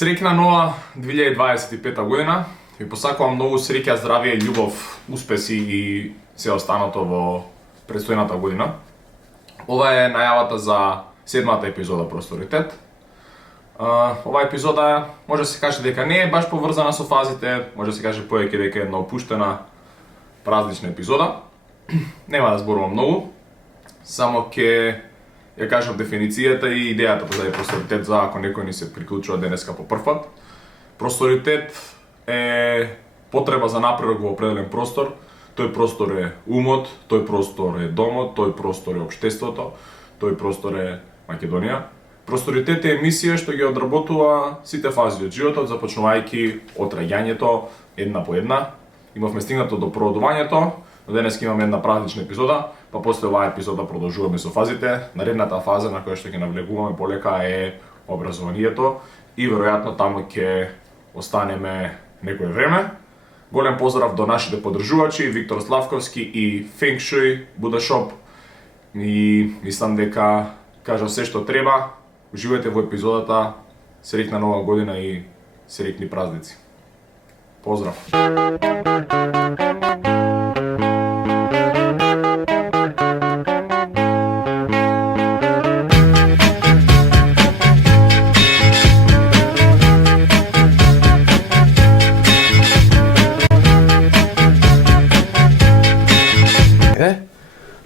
Среќна нова 2025 година. Ви посакувам многу среќа, здравје, љубов, успеси и се останато во предстојната година. Ова е најавата за седмата епизода Просторитет. Ова епизода може да се каже дека не е баш поврзана со фазите, може да се каже повеќе дека е една опуштена, празлична епизода. Нема да зборувам многу, само ќе ја кажам дефиницијата и идејата за просторитет за ако некој ни се приклучува денеска по прв пат. Просторитет е потреба за напредок во определен простор. Тој простор е умот, тој простор е домот, тој простор е општеството, тој простор е Македонија. Просторитет е емисија што ги одработува сите фази од животот, започнувајќи од раѓањето една по една. Имавме стигнато до породувањето, но денес имаме една празлична епизода, па после оваа епизода продолжуваме со фазите. Наредната фаза на која што ќе навлегуваме полека е образованието и веројатно таму ќе останеме некое време. Голем поздрав до нашите поддржувачи Виктор Славковски и Feng Shui Buddha Shop. И мислам дека кажав се што треба. Уживајте во епизодата. Среќна нова година и среќни празници. Поздрав!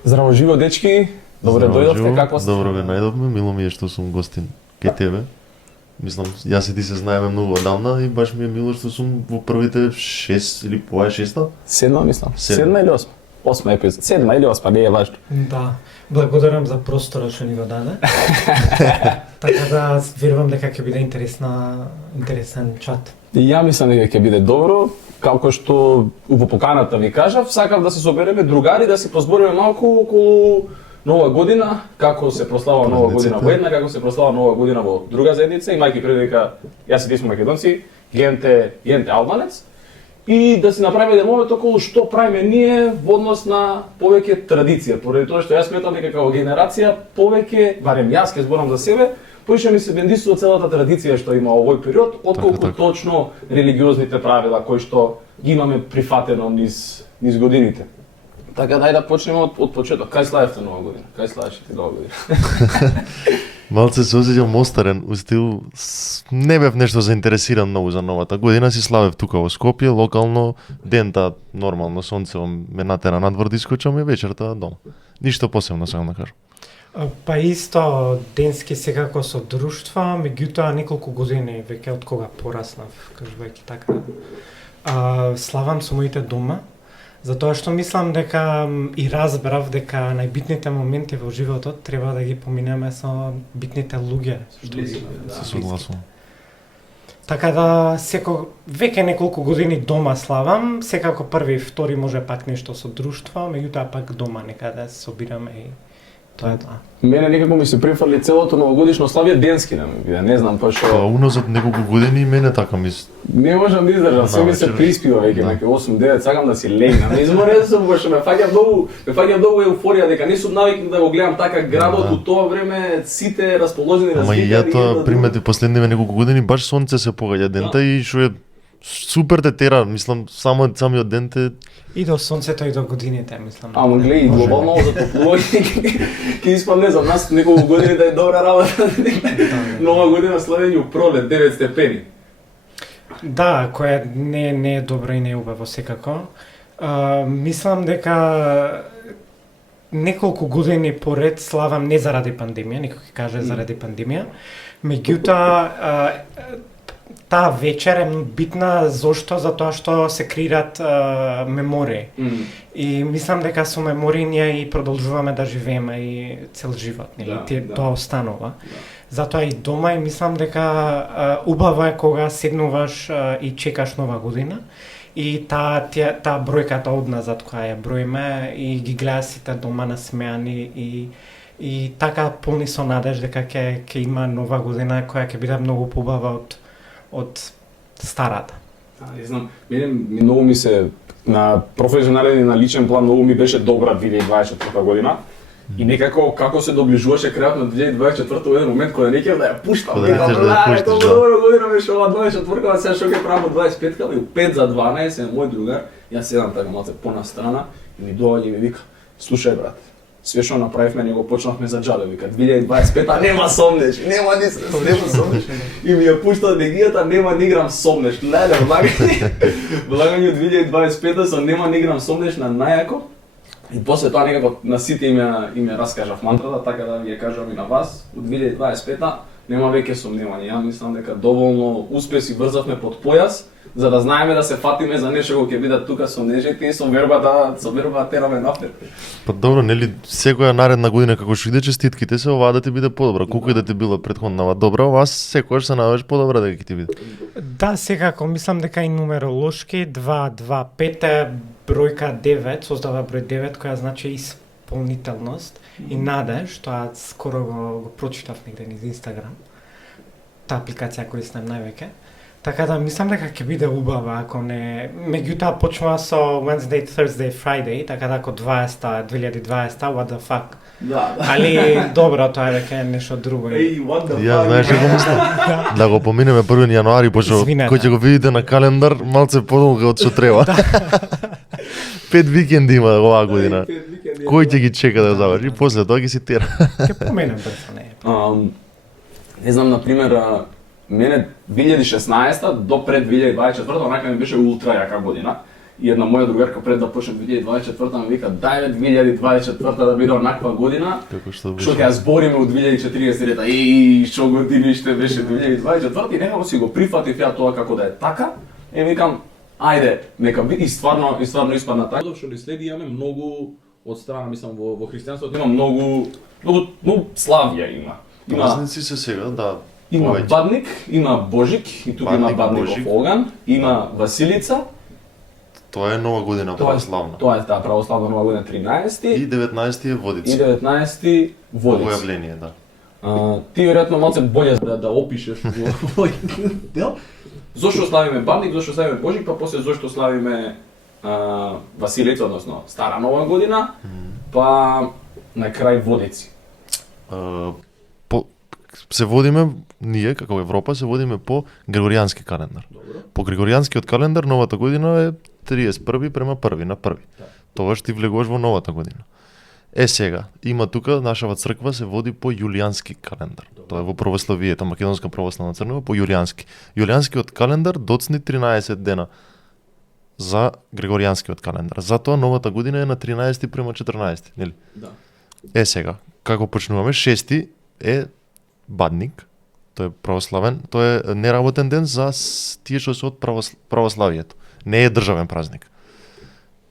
Здраво живо, дечки. Добре дојдовте, како сте? Добро ве најдовме, мило ми е што сум гостин кај тебе. Мислам, јас и ти се знаеме многу одамна и баш ми е мило што сум во првите 6 или ова е 6-та? Седма, мислам. Седма или осма? Осма епизод. Седма или осма, не е важно. Да. Благодарам за просторот што ни го даде. Така да верувам дека ќе биде интересен чат. И ја мислам дека ќе биде добро. Како што во поканата ви кажав, сакав да се собереме другари, да се позбориме малку околу Нова година, како се прослава Нова година во една, како се прослава Нова година во друга заедница, имајќи предвид дека јас и ти сме македонци, генте албанец, и да си направиме еден момент околу што правиме ние во однос на повеќе традиција, поради тоа што јас сметам дека како генерација повеќе, барем јас ќе зборам за себе, поише ми се бендисува целата традиција што има овој период, отколку точно религиозните правила кои што ги имаме прифатено низ годините. Така дај да почнеме од почеток. Кај славевте Нова година? Кај славеше ти Нова година? Малце се осеќам остарен, у стил не бев нешто заинтересиран многу за новата година, си славев тука во Скопје, локално, дента нормално сонцево ме натера надвор да искочам и вечерта дома. Ништо посебно сакам да кажам. Па исто денски секако со друштва, меѓутоа неколку години веќе од кога пораснав, кажувајќи така. Славам со моите дома, затоа што мислам дека и разбрав дека најбитните моменти во животот треба да ги поминеме со битните луѓе. Се согласувам. Така да веќе неколку години дома славам, секако први и втори може пак нешто со друштва, меѓутоа пак дома некаде се собираме и тоа е тоа. Мене некако ми се прифрли целото новогодишно славје денски да ми биде, не знам па што. Па уназад неколку години и мене така ми. Не можам да издржам, се ми се приспива веќе, веќе 8-9, сакам да си легнам. Изморен сум, баш ме фаќа многу еуфорија дека не сум навикнат да го гледам така градот у тоа време, сите расположени, развикани. Ама и ја тоа примети последниве неколку години баш сонце се погаѓа дента и што е супер те тера, мислам, самиот ден те и до сонцето и до годините, мислам. Ама гледај, глобално затоплување ќе испадне за нас неколку години да е добра работа. Нова година славење у пролет 9 степени. Да, која не е добро и не е убаво секако. Мислам дека неколку години поред славам не заради пандемија, некој ќе каже заради пандемија. Меѓутоа таа вечер е битна зошто? Затоа што се креират мемории. И мислам дека со мемории ние и продолжуваме да живееме и цел живот, нели? Тоа останува. Затоа и дома и мислам дека убаво е кога седнуваш и чекаш Нова година и таа бројката одназад која ја броиме и ги гледаш сите дома насмеани и така полни со надеж дека ќе има Нова година која ќе биде многу побава од старата. Не знам, мене многу ми се на професионален и на личен план многу ми беше добра 2024 година. И некако како се доближуваше крајот на 2024 во еден момент кога не ќе да ја пуштам, Кога викам, речеш да ја пуштиш, тоа да. добро година беше ова 24-ка, сега што ќе правам од 25-ка, и 5 за 12 мој другар, јас седам така малце понастрана и ми доаѓа и ми вика, слушај брат, све што направивме него почнавме за џабе, вика 2025-та нема сомнеш, нема ни нема сомнеш. И ми ја пушта дегијата, нема ни играм сомнеш. Леле, влагање од 2025-та со нема ни играм сомнеш на најако. И после тоа некако на сите им ја раскажав мантрата, така да ви ја кажам и на вас, од 2025-та нема веќе сомневање. Ја мислам дека доволно успеси врзавме под појас, за да знаеме да се фатиме за нешто кога ќе бидат тука со нежите и со вербата тераме напред. Па добро, нели секоја наредна година како што иде честитките се оваа да ти биде подобра. Колку и да ти била претходнава добра, оваа секогаш се наоѓаш подобра дека ќе ти биде. Да, секако, мислам дека и нумеролошки 225 бројка 9 создава број 9 која значи исполнителност и надеж, тоа скоро го прочитав негде низ Инстаграм. Таа апликација користам највеќе. Така да мислам дека ќе биде убава ако не. Меѓутоа почнува со Wednesday, Thursday, Friday, така да ако 20 what the fuck. Да. Али добро, тоа е веќе нешто друго. What the Ја знаеш како мислам? Да го поминеме 1 јануари, пошто Извинете. кој ќе го видите на календар, малце подолго од што треба. 5 викенди има оваа година. Кој ќе ги чека да заврши, после тоа ќе си тера. Ќе поменем брзо, не. Не знам, например, мене 2016 до пред 2024 онака ми беше ултра јака година. И една моја другарка пред да почне 2024 ми вика, дај бе 2024 да биде онаква година, Како што што беше. ќе ја збориме од 2040-та. Еј, што години ще беше 2024 и некако си го прифатив ја тоа како да е така. И викам, ајде, нека би и стварно испадна така. Што ли следи имаме многу од страна, мислам во христијанството има многу славија има. Празници се сега, да. Има повеќе. Бадник, има Божик, и тука има Бадник, Бадников Божик. оган, има Василица, Тоа е нова година православна. тоа е таа православна нова година 13 И 19 е и Водици. 19 Водици. Појавление, да. Ти веројатно малце болje да опишеш во дел. Зошто славиме Бадник, зошто славиме Божик, па после зошто славиме Василица, односно Стара нова година, па на крај Водици. Се водиме, ние како Европа се водиме по Григоријански календар. Добро. По Григоријанскиот календар новата година е 31 према 1 на 1. Да. Тогаш ти влегуваш во новата година. Е сега, има тука нашава црква се води по јулијански календар. Тоа е во православието, Македонска православна црква по јулијански. Јулијанскиот календар доцни 13 дена за Григоријанскиот календар. Затоа новата година е на 13 према 14, нели? Да. Е сега, како почнуваме, 6 е Бадник, тој е православен, тој е неработен ден за тие што се од православието. Не е државен празник.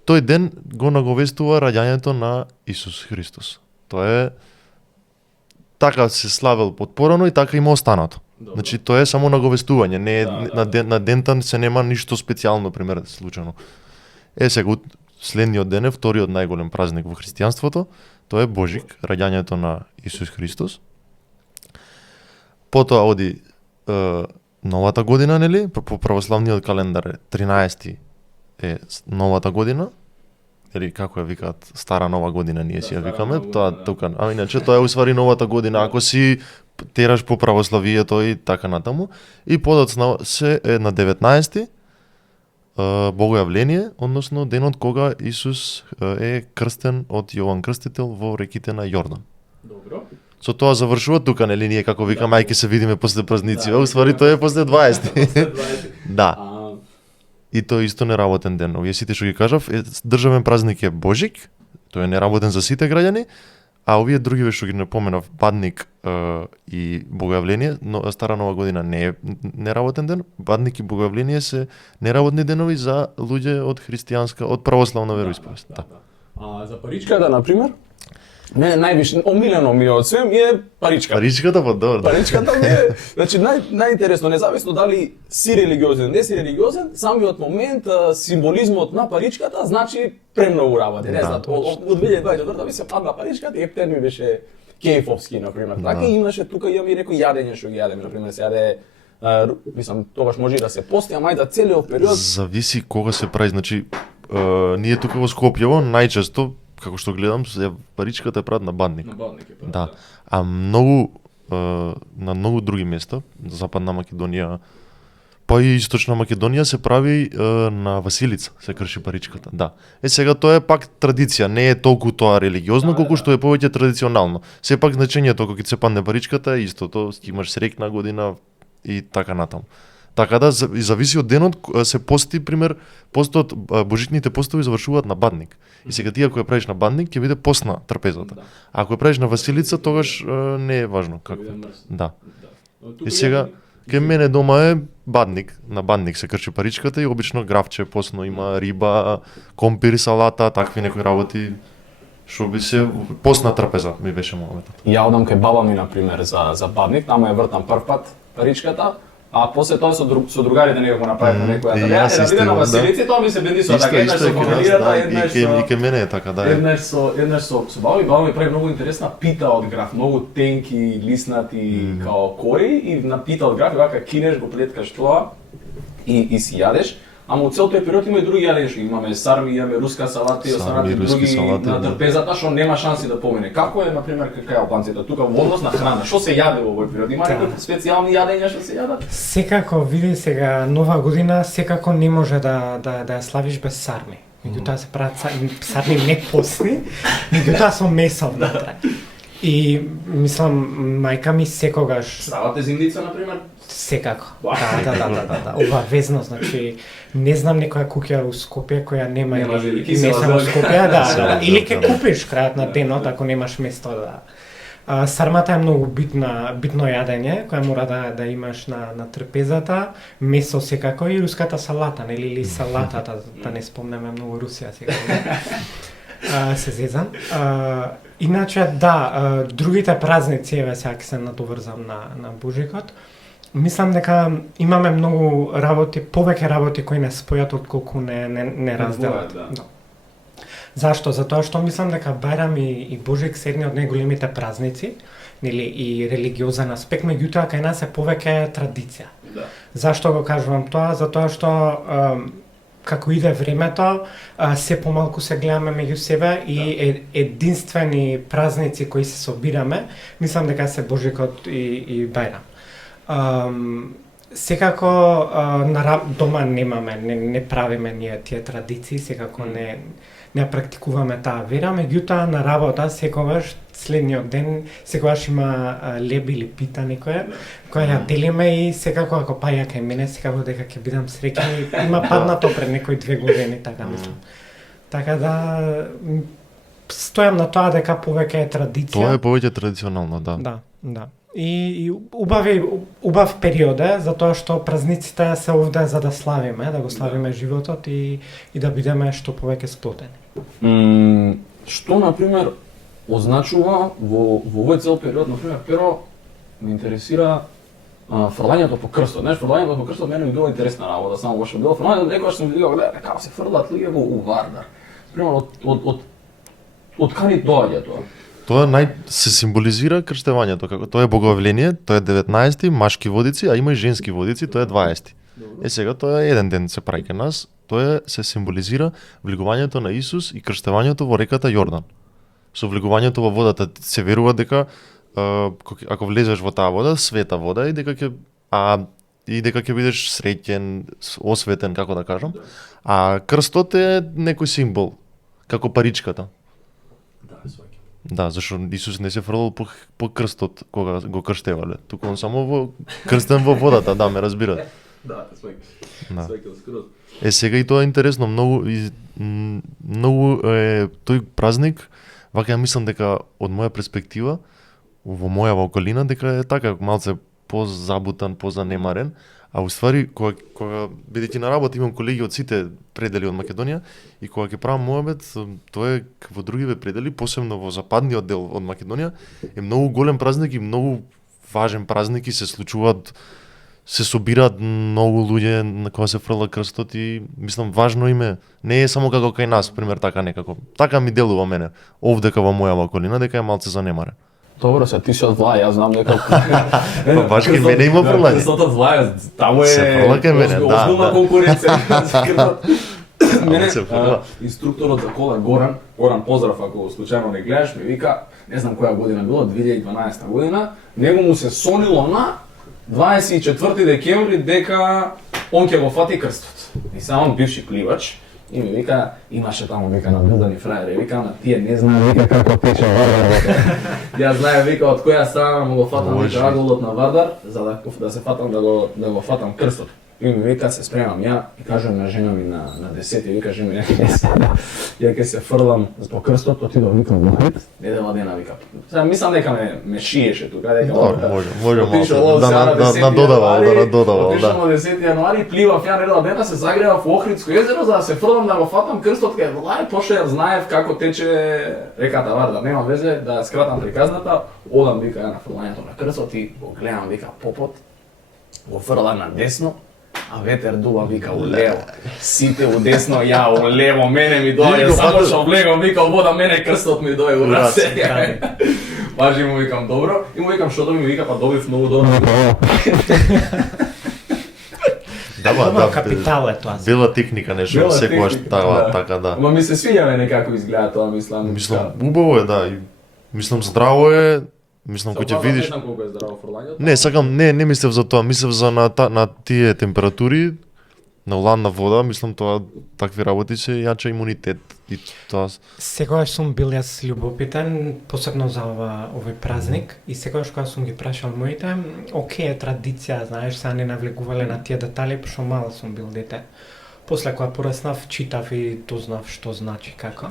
Тој ден го наговестува раѓањето на Исус Христос. Тоа е така се славел подпорано и така има останато. Добро. Значи тоа е само наговестување, не е Да, на дентан се нема ништо специјално пример случајно. Е сега следниот ден е вториот најголем празник во христијанството, тоа е Божик, раѓањето на Исус Христос. Потоа оди новата година, нели? По православниот календар е 13 е новата година. Или како ја викаат Стара нова година, ние си ја Стара викаме, нова тоа година, да. тука. А иначе тоа е усвари новата година, ако си тераш по православието и така натаму. И подоцна се е на 19 Богојавление, односно денот кога Исус е крстен од Јован Крстител во реките на Јордан. Добро. Со тоа завршува тука, нели ние како викаме, ајде се видиме после празници, Да, уствари тоа е после 20. Да. А, И тоа исто неработен ден. Овие сите што ги кажав, државен празник е Божик, тој е неработен за сите граѓани, а овие други што ги напоменав, Бадник и Богојавление, но Стара нова година не е неработен ден, Бадник и Богојавление се неработни денови за луѓе од христијанска, од православна вероисповест. Да. А за паричката, например, мене највише омилено ми од све ми е паричка. Паричката па добро. Паричката ми е, значи најинтересно, независно дали си религиозен, не си религиозен, самиот момент, символизмот на паричката значи премногу работи. Не Да, знам, од 2024 ми се падна паричката и ептен ми беше кејфовски, например. Така Да. и имаше тука имаме и некои јадење што ги јадеме, например, се јаде мислам, тогаш може и да се пости, ама и да целиот период. Зависи кога се прави, значи ние тука во Скопјево најчесто како што гледам, паричката е прават на бадник. На бадник е прават. Да. А многу на многу други места, Западна Македонија, па и Источна Македонија се прави на Василица, се крши паричката. Да. Сега тоа е пак традиција, не е толку тоа религиозно колку што е повеќе традиционално. Сепак значењето кога ќе се падне паричката е истото, имаш среќна година и така натаму. Така да и зависи од денот се пости, пример, постот божитните постови завршуваат на бадник. И сега ти ако ја правиш на бадник ќе биде постна трпезата. А ако ја правиш на Василица тогаш не е важно како. Да. И сега кај мене дома е бадник, на бадник се крчи паричката и обично гравче посно има риба, компир, салата, такви некои работи. Што би се постна трпеза ми беше моментот. Ја одам кај баба ми на пример за бадник, таму ја вртам прв пат паричката. А после тоа со другарите него го направивме некоја така. Да биде на Василици, тоа ми се бенисува така, еднаш со фамилијата, еднаш со и кај мене е така, да. Еднаш со баба ми прави многу интересна пита од граф, многу тенки, лиснати као кори и на пита од граф и вака кинеш го плеткаш тоа и си јадеш. Ама од цел тој период има и други јадења, имаме сарми, имаме руска салати, останати други на трпезата што нема шанси да помине. Како е на пример кај албанците тука во однос на храна? Што се јаде во овој период? Има некои специјални јадења што се јадат? Секако, види сега, нова година секако не може да ја славиш без сарми. Меѓутоа се прават сарми не постни, меѓутоа со месо внатре. И мислам мајка ми секогаш Ставате зимница на пример? секако. Да. Обавезно, значи не знам некоја куќа у Скопје која нема или не само Скопје, да. Или ќе купиш крајот на денот ако немаш место да. Сармата е многу битно јадење која мора да имаш на трпезата, месо секако и руската салата, нели или салатата, да не спомнеме многу Русија сега. Се зезам. Иначе да, другите празници, еве сега ќе се надоврзам на Божикот. Мислам дека имаме многу работи, повеќе работи кои не спојат отколку не разделат. Да. Зашто? Затоа што мислам дека Бајрам и Божик се едни од најголемите празници, нели и религиозен аспект, меѓутоа кај нас е повеќе традиција. Да. Зашто го кажувам тоа? Затоа што како иде времето, се помалку се гледаме меѓу себе и единствени празници кои се собираме, мислам дека се Божикот и Бајрам. Секако дома немаме, не правиме ние тие традиции, секако не практикуваме таа вера, меѓутоа на работа секогаш следниот ден секогаш има леб или пита некоја која ја делиме и секако ако паја кај мене секако дека ќе бидам среќен, има паднато пред некои 2 години, така мислам. Така да стојам на тоа дека повеќе е традиција. Тоа е повеќе традиционално, да. Да. И убав период е, затоа што празниците се овде за да славиме, да го славиме животот и да бидеме што повеќе сплотени. Што, например, означува во овој цел период, например, перо ме интересира фрлањето по крстот. Знаеш, фрлањето по крстот мене ми било интересна работа, само баш било фрлањето, некогаш сум видел како се фрлат луѓе во Вардар. Пример, од каде доаѓа тоа? Тоа се символизира крштевањето, како тоа е боговеление, тоа е 19-ти машки водици, а има и женски водици, тоа е 20-ти. Сега тоа е еден ден се прави кај нас, тоа се символизира влегувањето на Исус и крштевањето во реката Јордан. Со влегувањето во водата се верува дека ако влезеш во таа вода, света вода и дека ќе бидеш среќен, осветен, како да кажам. А крстот е некој символ, како паричката. Да, зашто Исус не се фрлал по крстот кога го крштевале, туку он само крстен во водата, да, ме разбирате. Да, свеќа скроз. Сега и тоа е интересно, многу е тој празник, вака ја мислам дека од моја перспектива, во мојава околина, дека е така малце позабутан, позанемарен, а уствари кога бидејќи на работа имам колеги од сите предели од Македонија и кога ќе правам мојабет, тоа е во другиве предели, посебно во западниот дел од Македонија, е многу голем празник и многу важен празник и се случуваат, се собираат многу луѓе на кога се фрла крстот и мислам важно име, не е само како кај нас, пример така некако. Така ми делува мене, овдека во мојава околина, дека е малце занемарен. Добро, се ти си од Влај, јас знам дека баш кај мене има фрлање. Крстот од Влај, таму е се фрла кај мене, озбилна конкуренција. Мене, се фрла. инструкторот за кола Горан поздрав ако случајно не гледаш, ми вика, не знам која година било, 2012 година, него му се сонило на 24 декември дека он ќе го фати крстот. И само бивши пливач, и ми вика, имаше таму вика набилдани фраери, вика, ама тие не знае вика како тече Вардар. Ја знае вика од која страна му го фатам вика агулот на Вардар, за да се фатам да го фатам крстот. И ми вика, се спремам ја и кажувам на жена ми на 10 и вика, жена ми, ја ќе се фрлам по крстот, отидов викам во хит, недела дена вика. Сега мислам дека ме шиеше тука, дека Може отишол малку да надодавал, отишол на 10 јануари, пливав ја недела дена, се загревав во Охридско езеро за да се фрлам да го фатам крстот кај Влај, пошто ја знаев како тече реката Вардар. Нема везе да скратам приказната, одам вика ја на фрлањето на крстот и го гледам вика попот, го фрла на десно, а ветер дува вика у лево. Сите у десно, ја у лево, мене ми доаѓа, само што влегам вика у вода, мене крстот ми доаѓа у раце. Важи му викам добро, и му викам што ми вика, па добив многу добро. Да, капитал е тоа. Била техника нешто, секогаш така да. Ама ми се свиѓа некако изгледа тоа, мислам. Убаво е, да. Мислам здраво е. Мислам кој ќе видиш. Не знам колку е здраво фрлањето. Не, сакам, не мислев за тоа, мислев за на тие температури, на уладна вода, мислам тоа такви работи се јача имунитет и тоа. Секогаш сум бил јас љубопитен, посебно за овој празник, и секогаш кога сум ги прашал моите, окей е традиција, знаеш, сега не навлегувале на тие детали, пошто мал сум бил дете. После кога пораснав, читав и дознав што значи како.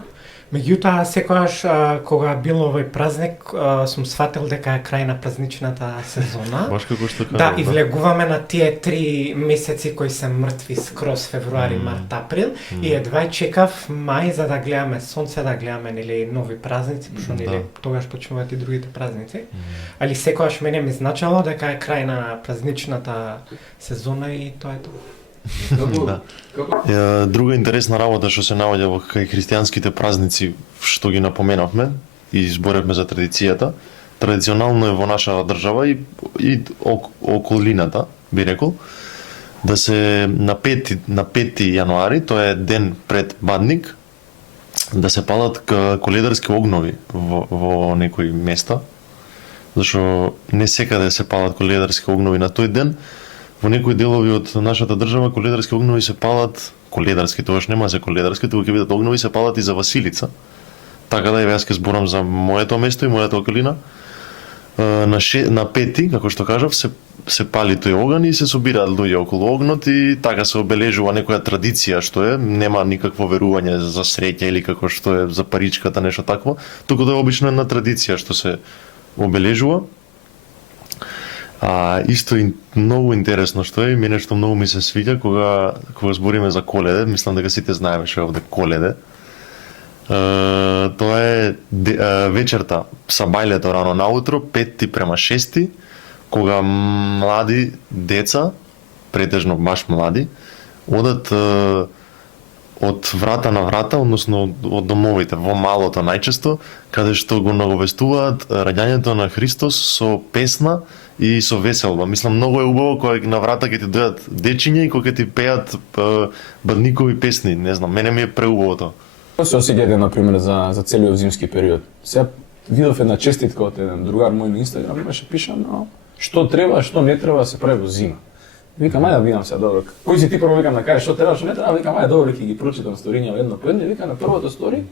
Меѓутоа, секогаш кога бил овој празник, сум сватил дека е крај на празничната сезона. Баш како што кажам. Да, и влегуваме на тие 3 месеци кои се мртви скроз февруари, март, април, и едва чекав мај за да гледаме сонце, да гледаме нели нови празници, пошто нели тогаш почнуваат и другите празници. Али секогаш мене ми значело дека е крај на празничната сезона и тоа е тоа. Друга интересна работа што се наоѓа во кај христијанските празници, што ги напоменавме и зборевме за традицијата, традиционално е во нашата држава и околината, би рекол, да се на 5 јануари, тоа е ден пред Бадник, да се палат коледарски огнови во некои места, зашто не секаде се палат коледарски огнови на тој ден. Во некои делови од нашата држава коледарски огнови се палат, коледарски, тоаш нема се коледарски, туку ќе бидат огнови се палат и за Василица. Така да јас ќе зборам за моето место и мојата околина. На 5, како што кажав, се пали тој оган и се собираат луѓе околу огнот и така се обележува некоја традиција што е, нема никакво верување за среќа или како што е за паричката, нешто такво, туку да е обично една традиција што се обележува. Исто многу интересно што е, мене што многу ми се свиѓа кога збориме за Коледе, мислам дека сите знаеме што е овде Коледе. Тоа е вечерта, сабајлето рано наутро, 5 према 6, кога млади деца, претежно баш млади, одат од врата на врата, односно од домовите, во малото најчесто, каде што го наговестуваат раѓањето на Христос со песна и со веселба. Мислам, многу е убаво кога на врата ќе ти дојдат дечиња и кога ќе ти пеат бадникови песни, не знам, мене ми е преубаво тоа. Како се осеќате, например, за целиот зимски период? Сега видов една честитка од еден другар мој на Инстаграм, имаше пишано што треба, што не треба да се прави во зима. Викам, ајде да видам сега добро. Кој си ти прво викам да кажеш што треба, што не треба, викам, ајде добро ќе ги прочитам сториња едно по едно, викам на првото стори,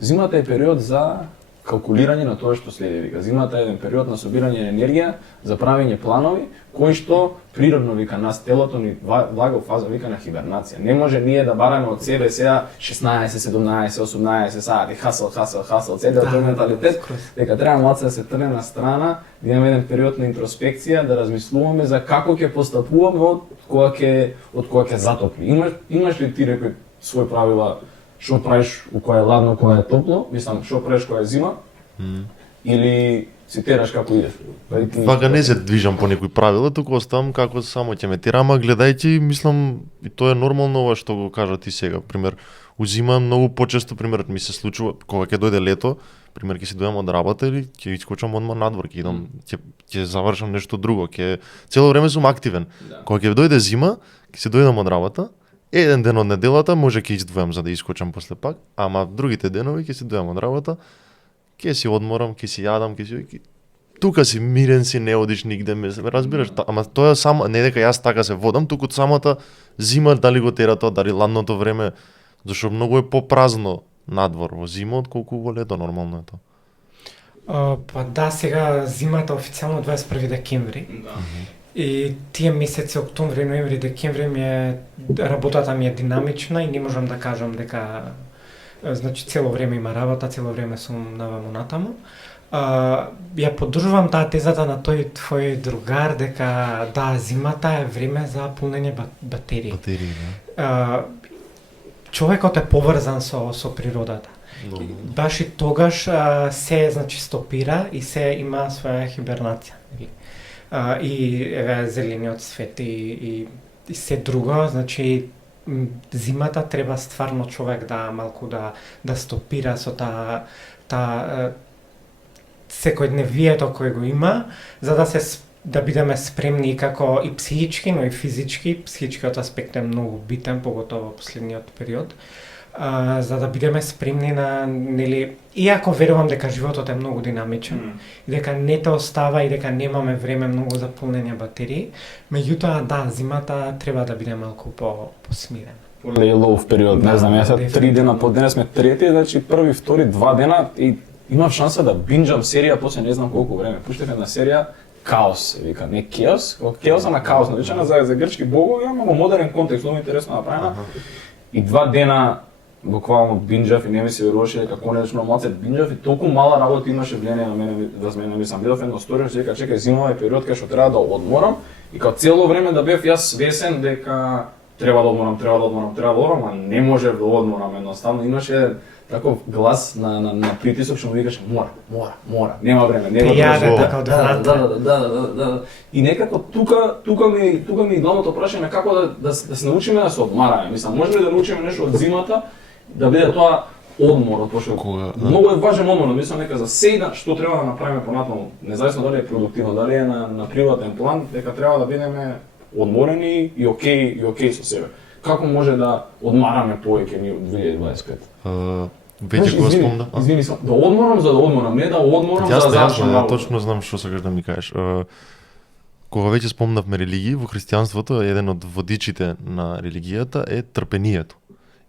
зимата е период за калкулирање на тоа што следи, вика. Зимата е еден период на собирање енергија за правење планови кои што природно вика нас телото ни влага во фаза вика на хибернација. Не може ние да бараме од себе сега 16, 17, 18 сати хасел, целиот тој менталитет, дека треба малку да се трне на страна, да имаме еден период на интроспекција, да размислуваме за како ќе постапуваме од кога ќе затопли. Имаш ли ти некои свои правила? Што правиш кога е ладно, кога е топло, мислам, што правиш кога е зима, или си тераш како идеш? Вака не се движам по некои правила, туку оставам како само ќе ме тера, ама гледајќи, мислам, и тоа е нормално ова што го кажа ти сега. Пример, у зима многу почесто, пример, ми се случува, кога ќе дојде лето, пример, ќе си дојдам од работа или ќе искочам одма надвор, ќе идам, ќе завршам нешто друго, цело време сум активен. Кога ќе дојде зима, ќе си дојдам од работа, Еден ден од неделата може ќе издвојам за да искочам после пак, ама другите денови ќе се дојам од работа, ќе си одморам, ќе си јадам, тука си мирен си, не одиш нигде, разбираш, ама тоа е само не дека јас така се водам, туку самата зима дали го тера тоа, дали ладното време, зашто многу е попразно надвор во зима отколку во лето, нормално е тоа. Па да, сега зимата официјално 21 декември. И тие месеци октомври, ноември, декември работата ми е динамична и не можам да кажам дека значи цело време има работа, цело време сум наваму натаму. Ја поддржувам таа тезата на тој твој другар дека да, зимата е време за пунење батерии. Да. Човекот е поврзан со природата. Баш и тогаш се значи стопира и се има своја хибернација. И еве зелениот свет и се друго, значи зимата треба стварно човек да малку да стопира со таа секојдневието кој го има, за да бидеме спремни како и психички, но и физички. Психичкиот аспект е многу битен, поготово во последниот период. За да бидеме спремни на, нели, иако верувам дека животот е многу динамичен, и дека не те остава и дека немаме време многу за полнење батерии, меѓутоа да, зимата треба да биде малку посмирена. Лоу период, не знам, јас 3 дена по денес сме трети, значи први, втори, 2 дена и имав шанса да бинџам серија после не знам колку време. Пуштев една серија Каос, вика, не Кеос, Кеоса на Каос, наречена за грчки богови, ама во модерен контекст, многу интересно направена. И 2 дена буквално бинџав и не ми се веруваше дека конечно малце бинџав и толку мала работа имаше влијание на мене, да мене мислам, видов едно сторија, дека чекај зимава е период кај што треба да одморам и као цело време да бев јас свесен дека треба да одморам, а не може да одморам едноставно. Имаше таков глас на притисок што му викаше мора, нема време, нема време. Да. И некако тука ми главното прашање како да се научиме да се одмараме. Мислам, можеме да научиме нешто од зимата, да биде тоа одморот, пошто многу е важен одмор, мислам дека за сега што треба да направиме понатаму, независно дали е продуктивно, дали е на приватен план, дека треба да бидеме одморени и окей со себе. Како може да одмараме повеќе ние од 2025? Веќе го спомна. Извини, да одморам, не да одморам за завршам работа. Точно знам што сакаш да ми кажеш. Кога веќе спомнавме религии, во христијанството еден од водичите на религијата е трпението.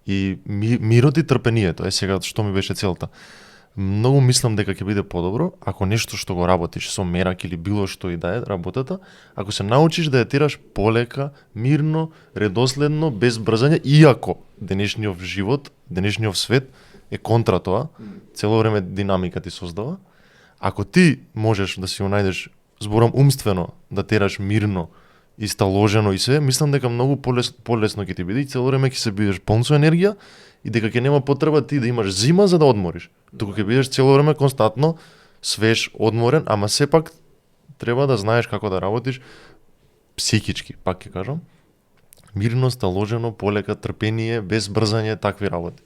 И мирот и трпението е сега што ми беше целта. Многу мислам дека ќе биде подобро ако нешто што го работиш со мерак или било што и да е работата, ако се научиш да ја тираш полека, мирно, редоследно, без брзање, иако денешниот живот, денешниот свет е контра тоа, цело време динамика ти создава. Ако ти можеш да си го најдеш, зборам умствено, да тераш мирно и сталожено и се, мислам дека многу полесно ќе ти биде и цело време ќе се бидеш полн со енергија и дека ќе нема потреба ти да имаш зима за да одмориш. Туку ќе бидеш цело време константно свеж, одморен, ама сепак треба да знаеш како да работиш психички, пак ќе кажам. Мирно, сталожено, полека, трпение, без брзање, такви работи.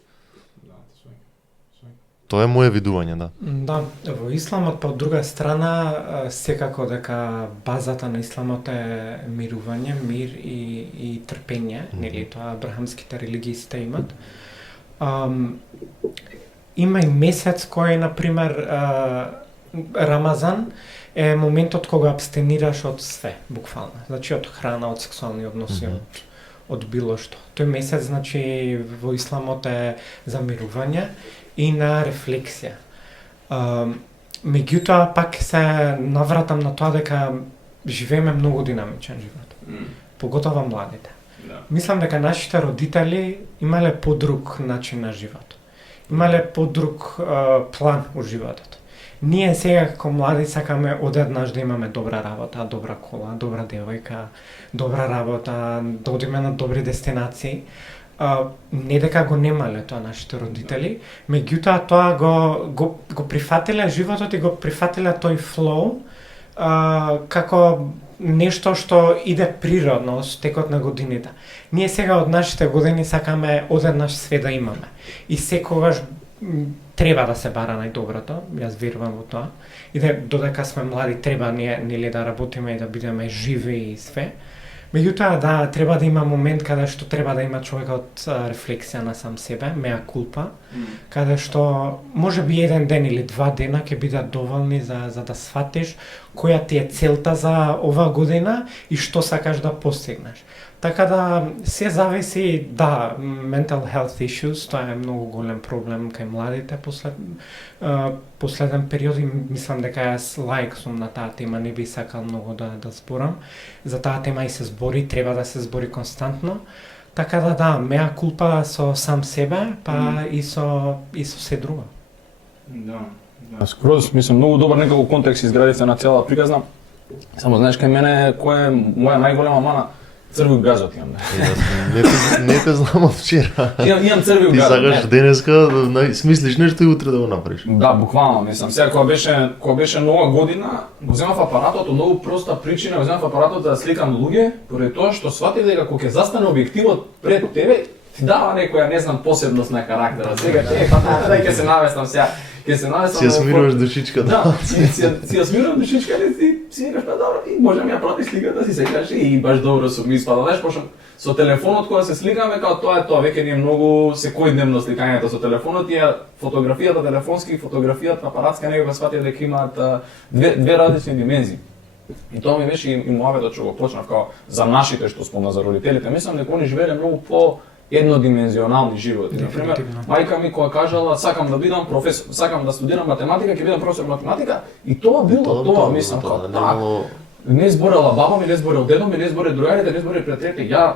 Тоа е моје видување, да. Да, во исламот по друга страна секако дека базата на исламот е мирување, мир и трпење, нели тоа абрахамските религии сите имат. Има и месец кој на пример Рамазан е моментот кога абстенираш од све, буквално. Значи од храна, од сексуални односи, од било што. Тој месец значи во исламот е за мирување и на рефлексија. Меѓутоа пак се навратам на тоа дека живееме многу динамичен живот. Поготово младите. Мислам дека нашите родители имале подруг начин на живот. Имале подруг план во животот. Ние сега како млади сакаме одеднаш да имаме добра работа, добра кола, добра девојка, добра работа, да одиме на добри дестинации. Не дека го немале тоа нашите родители, меѓутоа тоа го прифатиле животот и го прифатиле тој флоу како нешто што иде природно со текот на годините. Ние сега од нашите години сакаме одеднаш све да имаме. И секогаш треба да се бара најдоброто, јас верувам во тоа. И додека сме млади треба нели да работиме и да бидеме живи и све. Меѓутоа, да, треба да има момент каде што треба да има човекот рефлексија на сам себе, меа кулпа, каде што може би еден ден или 2 дена ќе бидат доволни за да сватиш која ти е целта за оваа година и што сакаш да постигнеш. Така да се зависи, да, mental health issues, тоа е многу голем проблем кај младите последен период и мислам дека јас лаик сум на таа тема, не би сакал многу да зборам. За таа тема и се збори, треба да се збори константно. Така да, меа кулпа со сам себе, па и со се друго. Да. Скроз, мислам, многу добар некако контекст изградивте на цела приказна. Само знаеш кај мене која е моја најголема мана? Црвиот газот имам. Не те знам од вчера. Имам црвиот Ти газот. сакаш денеска да смислиш нешто и утре да го направиш. Да, буквално, мислам. Сега кога беше нова година, го земав апаратот од многу проста причина, го земав апаратот да сликам луѓе, поради тоа што сватив дека кога ќе застане објективот пред тебе, ти дава некоја, не знам, посебност на карактера. Сега дај ќе се навестам сега. Си ја смируваш душичка, да. Си ја смирувам душичка, си викаш па добро, и можам ја прати сликата, си секаш и баш добро сум ми испадал. Знаеш, пошто со телефонот кога се сликаме, као тоа е тоа, веќе ни е многу секојдневно сликањето со телефонот и фотографијата телефонски и фотографијата апаратска некако сватив дека имаат две различни димензии. И тоа ми беше и муабетот што го почнав као за нашите што спомна за родителите. Мислам дека они живееле многу по еднодимензионални животи. Например, мајка ми кога кажала сакам да бидам професор, сакам да студирам математика, ќе бидам професор математика, и тоа било тоа, мислам како така. Не зборела баба ми, не зборел дедо ми, не зборел другарите, не зборел пријателите. Ја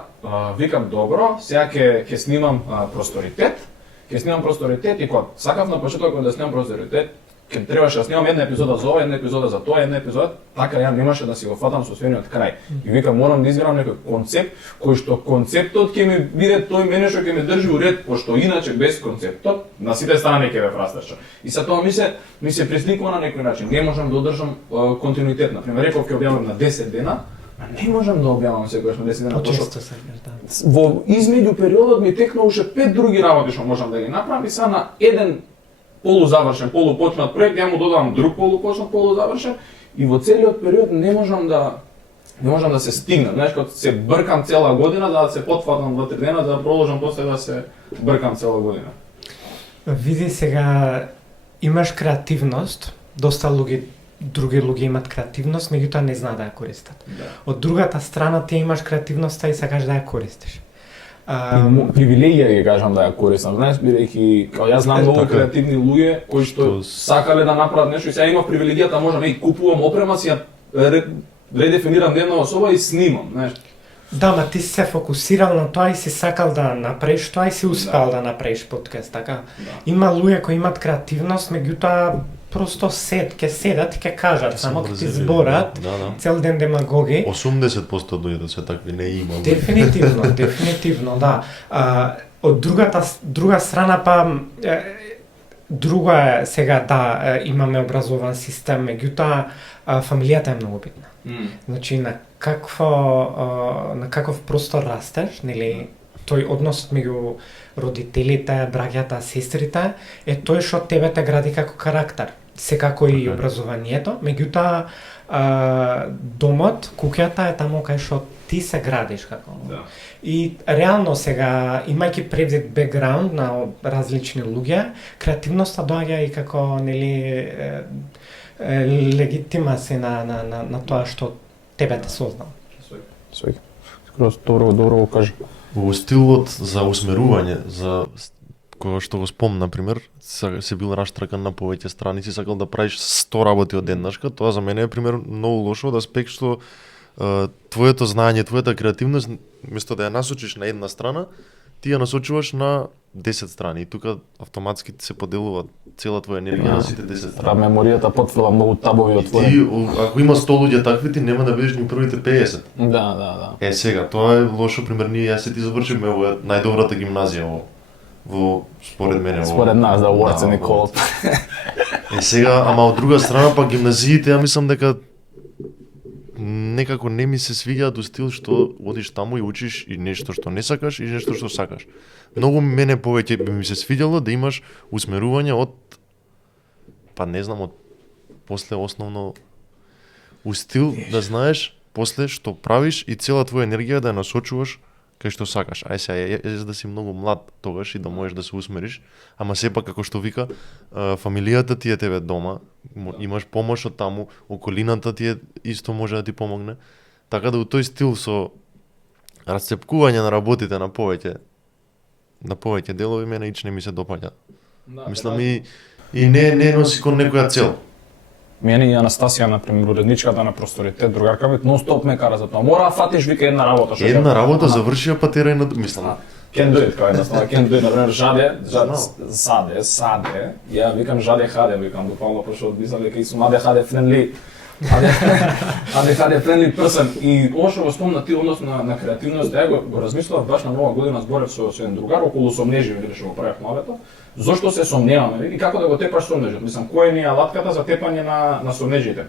викам добро, сега ќе снимам Просторитет. Ќе снимам Просторитет и кога сакав на почетокот да снимам Просторитет, ќе требаше да снимам една епизода за ова, една епизода за тоа, една епизода, така ја немаше да си го фатам со свениот крај. И викам морам да изградам некој концепт кој што концептот ќе ми биде тој мене што ќе ме држи у ред, пошто иначе без концептот на сите страни ќе ве фрастираше. И sa тоа ми се пресликува на некој начин. Не можам да одржам континуитет. Например, реков ќе објавам на 10 дена, а не можам да објавам секогаш на 10 дена. Почесто се да. Во измеѓу периодот ми текна уште 5 други работи што можам да ги направам и са на еден полузавршен, полупочнат проект, ја му додавам друг полупочнат, полузавршен и во целиот период не можам да се стигнам. Знаеш, кога се бркам цела година, да се потфатам 2-3 дена, да продолжам после да се бркам цела година. Види сега, имаш креативност, доста други луѓе имат креативност, меѓутоа не знаат да ја користат. Да. Од другата страна ти имаш креативноста и сакаш да ја користиш. Привилегија ги кажам да ја користам, знаеш, бидејќи као јас знам многу креативни луѓе кои што сакале да направат нешто и сега имав привилегијата можам и купувам опрема, си ја редефинирам една особа и снимам, знаеш. Да, ма ти си се фокусирал на тоа и си сакал да направиш тоа и си успеал да направиш подкаст, така? Да. Има луѓе кои имат креативност, меѓутоа просто ќе седат и ќе кажат, само ќе ти зборат, цел ден демагоги. 80% од луѓето се такви, не има. Дефинитивно, да. Од друга страна па друго е сега да имаме образован систем, меѓутоа фамилијата е многу битна. Значи на каков простор растеш, нели, тој однос меѓу родителите, браќата, сестрите е тој што тебе те гради како карактер. Секако и образованието, меѓутоа домот, куќата е таму кај што ти се градиш како. Да. И реално сега, имајќи превзет бекграунд на различни луѓе, креативноста доаѓа и како нели легитимација на тоа што тебе те создал. Свеќе. Скроз добро го кажа. Во стилот за усмерување, за кога што го спомна, например, се бил раштракан на повеќе страници, сакал да правиш 100 работи одеднашка, тоа за мене е пример многу лошо од аспект што твоето знаење, твојата креативност, место да ја насочиш на една страна, ти ја насочуваш на 10 страни и тука автоматски се поделува цела твоја енергија на сите 10 страни. Меморијата потфила многу табови од твоја. Ти, ако има 100 луѓе такви, ти нема да бидеш ни првите 50. Да. Сега, тоа е лошо пример, јас се ти завршивме во најдобрата гимназија во според мене. Според нас, да, Уорцен и Колт. Сега, ама од друга страна, па гимназиите, ја мислам дека некако не ми се свиѓаат у стил што одиш таму и учиш и нешто што не сакаш и нешто што сакаш. Многу мене повеќе би ми се свиѓало да имаш усмерување од, па не знам, од после основно у стил да знаеш после што правиш и цела твоја енергија да ја насочуваш кај што сакаш. Ај сега, да си многу млад тогаш и да можеш да се усмериш, ама сепак како што вика, фамилијата ти е тебе дома, имаш помош од таму, околината ти е исто може да ти помогне. Така да у тој стил со расцепкување на работите на повеќе делови мене ич не ми се допаѓа. Да, Мислам и не носи кон некоја цел. Мене и Анастасија, например, уредничката на Просторитет, другарка ми, нон-стоп ме кара за тоа. Мора фатиш, вика, една работа. Една работа завршија, па тера и на... Мислам, Кен дует, кај едноставно, кен дует, например, саде, ја викам жаде хаде, викам, буквално пошо мислам дека и сум аде хаде френли, аде хаде френли персон. И ова што го спомна ти однос на креативност, да ја го размислував баш на Нова година, зборев со еден другар околу сомнежи, видиш што го правев малето. Зошто се сомневаме и како да го тепаш сомнежот? Мислам, која ни е алатката за тепање на сомнежите?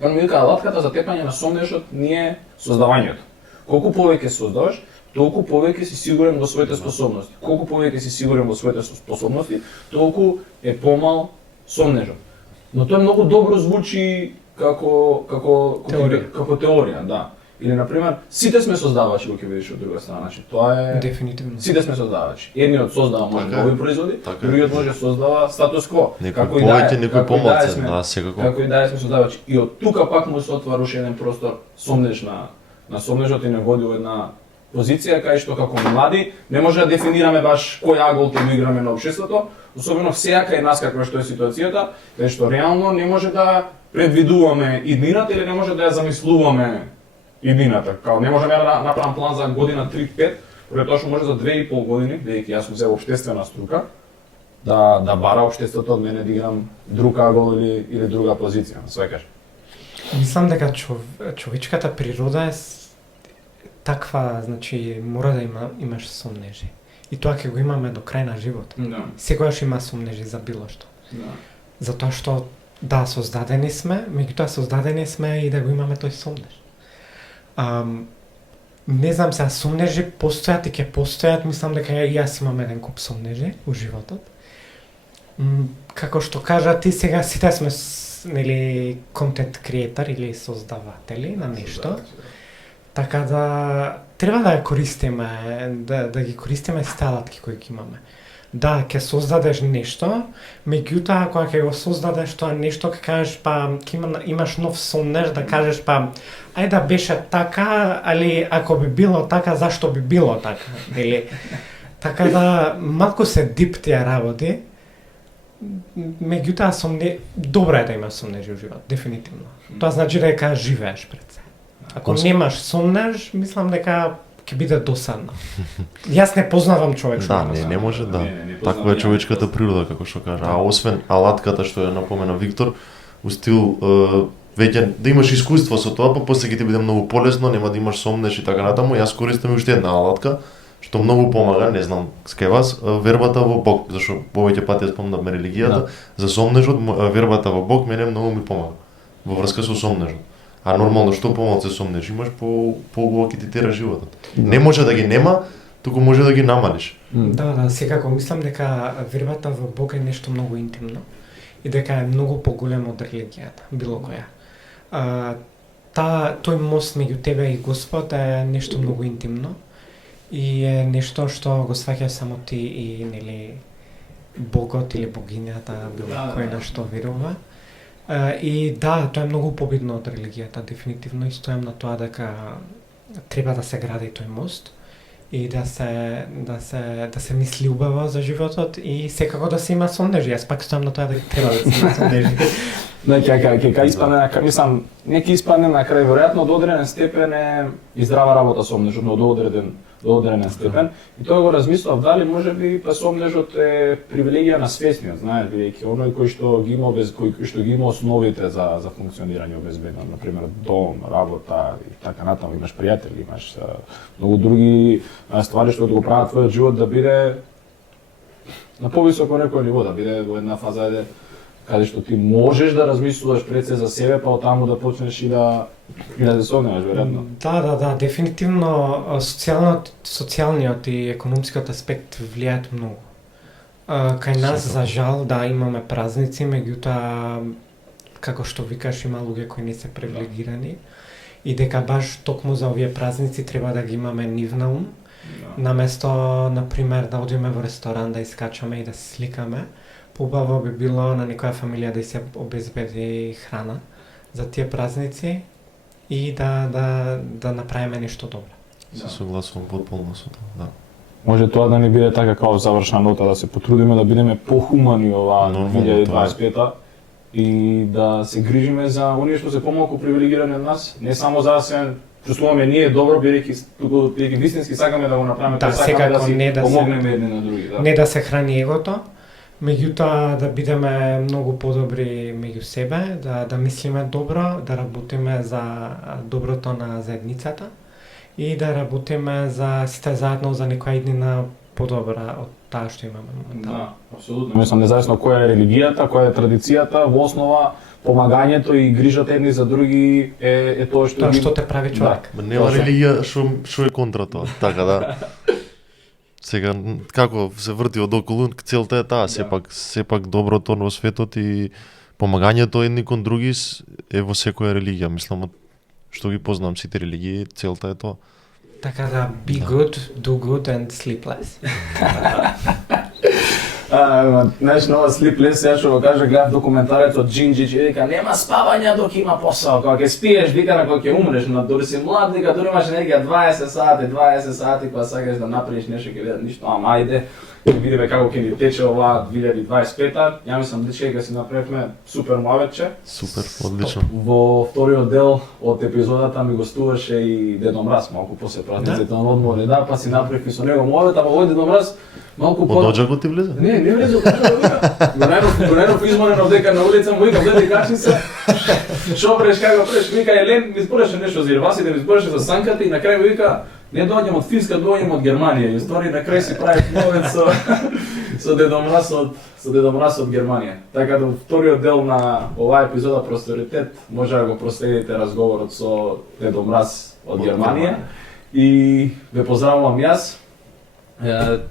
Па ми вика, алатката за тепање на сомнежот ни е создавањето. Колку повеќе создаваш, толку повеќе си сигурен во своите способности. Колку повеќе си сигурен во своите способности, толку е помал сомнежот. Но тоа многу добро звучи како теорија, да. Или на пример, сите сме создавачи кога ќе видиш од друга страна, значи тоа е Дефинитивно. Сите сме создавачи. Едниот создава може Така е. нови производи, Така е. другиот може создава статус кво. некој повеќе, некој помалце, да, секако. Како и да сме создавачи. И од тука пак му се отвара уште еден простор сомнеж на сомнежот и не води во една позиција кај што како млади не може да дефинираме баш кој агол ќе го играме на општеството, особено сега кај нас каква што е ситуацијата, кај што реално не може да предвидуваме иднината или не може да ја замислуваме иднината. Као не можеме да направам план за година 3-5, поради тоа што може за 2,5 години, бидејќи јас сум взел општествена струка, да бара општеството од мене да играм друг агол или друга позиција, свекаш. Мислам дека човечката природа е таква, значи мора да имаш сомнежи. И тоа ќе го имаме до крај на живот. Да. Секогаш има сомнежи за било што. Да. Затоа што да, создадени сме, меѓутоа создадени сме и да го имаме тој сомнеж. Не знам сега, сомнежи постојат и ќе постојат, мислам дека и јас имам еден куп сомнежи у животот. Како што кажа ти сега, сите сме нели контент креатор или создаватели на нешто. Така да треба да ја користиме, да ги користиме сите алатки кои ги имаме. Да, ќе создадеш нешто, меѓутоа кога ќе го создадеш тоа нешто, ќе кажеш па имаш нов сомнеж да кажеш па ајде да беше така, али ако би било така, зашто би било така, или така да малку се дип тие работи. Меѓутоа добро е да имаш сомнежи во живот, дефинитивно. Тоа значи дека живееш пред се. Ако немаш сомнеж, мислам дека ќе биде досадно. Јас не познавам човек што Да, има не може да. Не Таква е човечката природа, како што кажа. А освен алатката што ја напомена Виктор, у стил веќе да имаш искуство со тоа, па после ќе ти биде многу полесно, нема да имаш сомнеж и така натаму. Јас користам уште една алатка што многу помага, не знам кај вас, вербата во Бог, зашто повеќе пати ја спомнавме религијата, за сомнежот, вербата во Бог мене многу ми помага во врска со сомнежот. А нормално што помалце сомнеж имаш, поубаво ќе ти тера животот. Не може да ги нема, туку може да ги намалиш. Да, секако мислам дека вербата во Бог е нешто многу интимно и дека е многу поголемо од религијата, било која. Тој мост меѓу тебе и Господ е нешто многу интимно и е нешто што го сваќаш само ти и нели Богот или богинјата, било кој на што верува. И да, тоа е многу побитно од религијата, дефинитивно, и стојам на тоа дека треба да се гради тој мост и да се мисли убаво за животот и секако да се има сомнежи. Јас пак стојам на тоа дека треба да се има сомнежи. Ќе испадне на крај, мислам, не ќе испадне на крај, веројатно до одреден степен е и здрава работа сомнежот, но до одреден степен. И тоа го размислав дали можеби па сомнежот е привилегија на свесниот, знаеш, бидејќи оној кој што ги има кој што ги има основите за функционирање обезбедено, на пример дом, работа и така натаму, имаш пријатели, имаш многу други ствари што го прават твојот живот да биде на повисоко некој ниво, да биде во една фаза каде што ти можеш да размислуваш пред се за себе, па оттаму да почнеш и да се сомневаш, веројатно. Да, дефинитивно социјалниот и економскиот аспект влијаат многу. Кај нас, за жал, да, имаме празници, меѓутоа, како што викаш, има луѓе кои не се привилегирани. и дека баш токму за овие празници треба да ги имаме нив на ум. Наместо, например, да одиме во ресторан да искачаме и да се сликаме, побаво би било на некоја фамилија да се обезбеди храна за тие празници и да направиме нешто добро. Се согласувам потполно со тоа, да. Може тоа да не биде така како завршна нота, да се потрудиме да бидеме похумани оваа Нормално, 2025 и да се грижиме за оние што се помалку привилегирани од нас, не само за да се чувствуваме ние добро, бидејќи вистински сакаме да го направиме, Да, сакаме да секако, си не да се- помогнеме едни на други. Да. Не да се храни егото, меѓутоа да бидеме многу подобри меѓу себе, да мислиме добро, да работиме за доброто на заедницата и да работиме за сите заедно за некоја иднина подобра од таа што имаме моментално. Да, апсолутно. Мислам, независно која е религијата, која е традицијата, во основа помагањето и грижата едни за други е тоа што Тоа ги- што те прави човек. Ма нема Тоа се. религија што е контра тоа, така да. Сега како се врти одоколу, целта е таа, сепак доброто во светот и помагањето едни кон други е во секоја религија, мислам, што ги познавам сите религии, целта е тоа. Така да be good, do good and sleep less. Знаеш, нова Sleepless, ја што го кажа, гледав документарец од Джинджич и вика, нема спавање док има посао, кога ќе спиеш, вика на кога ќе умреш, но дори си млад, вика, дори имаш енергија 20 сати, кога сакаш да направиш нешто, ќе видат ништо, ама ајде, ќе видиме како ќе ни тече оваа 2025-та. Ја мислам, дечки, дека си направивме супер муаветче. Супер, одлично. Во вториот дел од епизодата ми гостуваше и Дедо Мраз, малку после празниците на одмори, да, па си направив и со него муавет, ама овој Дедо Мраз малку Од оџакот ти влезе? не влезе, го најдов изморен дека на улица, му вика, гледај качи се. Шо преш, како преш, вика Елен, ми збореше нешто за ирвасите, ми збореше за санката и на крај ми вика, не доаѓам од Финска, доаѓам од Германија. И стори на крај си прави мовет со Дедо Мраз од Германија. Така да во вториот дел на оваа епизода Просперитет може да го проследите разговорот со Дедо Мраз од Германија. И ве поздравувам јас.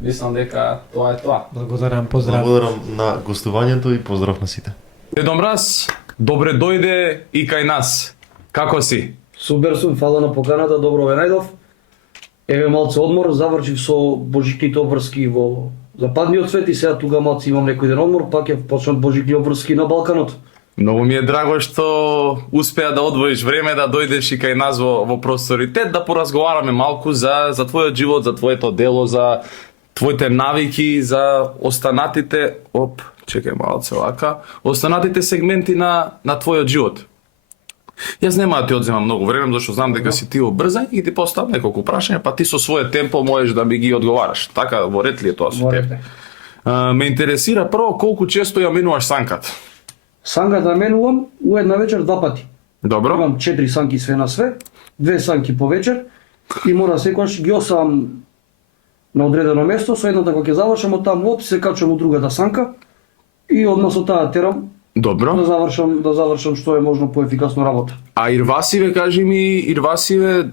Мислам дека тоа е тоа. Благодарам, поздрав. Благодарам на гостувањето и поздрав на сите. Дедо Мраз, добре дојде и кај нас. Како си? Супер сум, фала на поканата, добро ве најдов. Еве малце одмор, завршив со божикните обврски во западниот свет и сега тука малце имам некој ден одмор, пак ќе почнат божикни обврски на Балканот. Многу ми е драго што успеа да одвоиш време да дојдеш и кај нас во Просперитет да поразговараме малку за твојот живот, за твоето дело, за твоите навики, за останатите, чекај малце вака, останатите сегменти на твојот живот. Јас нема да ти одземам многу време, зашто знам дека си ти обрзан и ти поставам неколку прашања, па ти со своје темпо можеш да ми ги одговараш. Така, во ред ли е тоа со Во тебе? ред е. Ме интересира прво колку често ја минуваш санката. Сангата менувам у една вечер 2 пати. Добро? Имам 4 санки све на све, 2 санки по вечер и мора секогаш ги осам на одредено место, со едната кога ќе завршам од таму се качувам у другата санка и одма со таа терам Добро. да завршам што е можно поефикасно работа. А Ирвасиве, кажи ми, Ирвасиве,